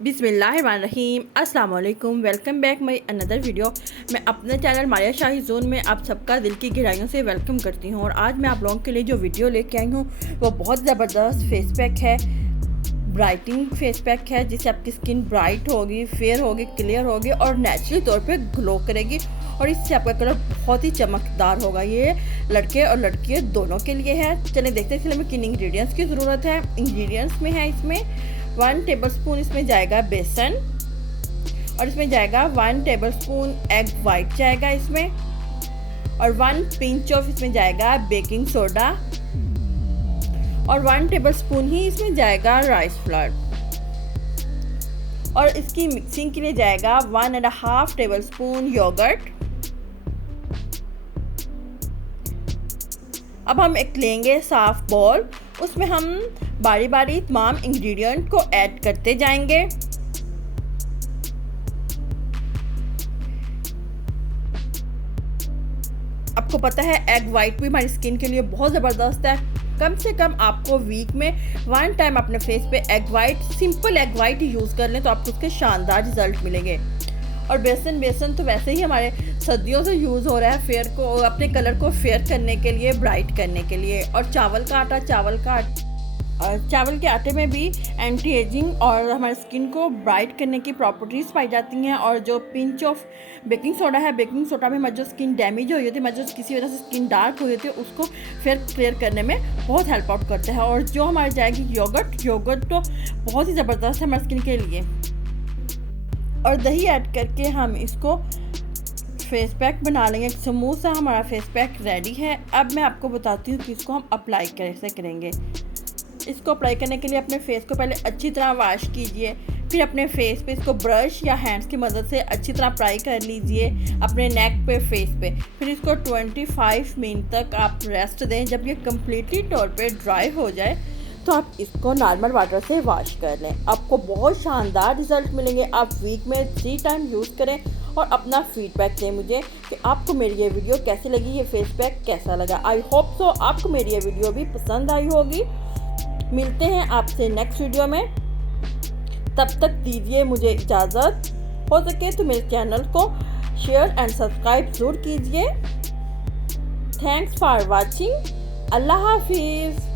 बिस्मिल्लाहिर्रहमानिर्रहीम अस्सलाम वालेकुम। Welcome back my another video. मैं अपने चैनल मारिया शाही जोन में आप सबका दिल की गहराइयों से वेलकम करती हूँ। और आज मैं आप लोगों के लिए जो वीडियो लेके आई हूँ वो बहुत ज़बरदस्त फेस पैक है, ब्राइटनिंग फेस पैक है, जिससे आपकी स्किन ब्राइट होगी, फेयर होगी, क्लियर होगी और नेचुरली तौर पे ग्लो करेगी। और इससे आपका कलर बहुत ही चमकदार होगा। ये लड़के और लड़कियाँ दोनों के लिए है। चलिए देखते हैं इसलिए हमें किन इंग्रेडिएंट्स की ज़रूरत है। इंग्रेडिएंट्स में है इसमें 1 टेबलस्पून इसमें जाएगा बेसन, और इसमें जाएगा 1 टेबलस्पून एग वाइट जाएगा इसमें, और 1 पिंच ऑफ इसमें जाएगा बेकिंग सोडा, और 1 टेबलस्पून ही इसमें जाएगा राइस फ्लोर। और इसकी मिक्सिंग के लिए जाएगा 1.5 टेबलस्पून योगर्ट। अब हम एक लेंगे साफ बॉल, उसमें हम बारी बारी तमाम इंग्रेडिएंट को ऐड करते जाएंगे। आपको पता है एग वाइट भी हमारी स्किन के लिए बहुत ज़बरदस्त है। कम से कम आपको वीक में 1 टाइम अपने फेस पे egg white, simple egg white use कर लें तो आपको उसके शानदार रिजल्ट मिलेंगे। और बेसन तो वैसे ही हमारे सर्दियों से यूज़ हो रहा है फेयर को, अपने कलर को फेयर करने के लिए, ब्राइट करने के लिए। और चावल के आटे में भी एंटी एजिंग और हमारी स्किन को ब्राइट करने की प्रॉपर्टीज़ पाई जाती हैं। और जो पिंच ऑफ बेकिंग सोडा है, बेकिंग सोडा में हमारी जो स्किन डैमेज हुई होती है, हमारी जो किसी वजह से स्किन डार्क हुई होती है, उसको फेयर क्लियर करने में बहुत हेल्प आउट करता है। और जो हमारी जाएगी योगर्ट तो बहुत ही ज़बरदस्त है हमारी स्किन के लिए। और दही ऐड करके हम इसको फेस पैक बना लेंगे। स्मूथ सा हमारा फेस पैक रेडी है। अब मैं आपको बताती हूँ कि इसको हम अप्लाई कैसे करेंगे। इसको अप्लाई करने के लिए अपने फेस को पहले अच्छी तरह वॉश कीजिए, फिर अपने फेस पे इसको ब्रश या हैंड्स की मदद से अच्छी तरह अप्लाई कर लीजिए अपने नेक पे, फेस पे। फिर इसको 25 मिनट तक आप रेस्ट दें। जब ये कम्प्लीटली तौर पे ड्राई हो जाए तो आप इसको नॉर्मल वाटर से वॉश कर लें। आपको बहुत शानदार रिजल्ट मिलेंगे। आप वीक में 3 टाइम यूज़ करें और अपना फीडबैक दें मुझे कि आपको मेरी ये वीडियो कैसी लगी, ये फेस पैक कैसा लगा। आई होप सो आपको मेरी ये वीडियो भी पसंद आई होगी। मिलते हैं आपसे नेक्स्ट वीडियो में, तब तक दीजिए मुझे इजाज़त। हो सके तो मेरे चैनल को शेयर एंड सब्सक्राइब ज़रूर कीजिए। Thanks for watching. अल्लाह हाफिज़।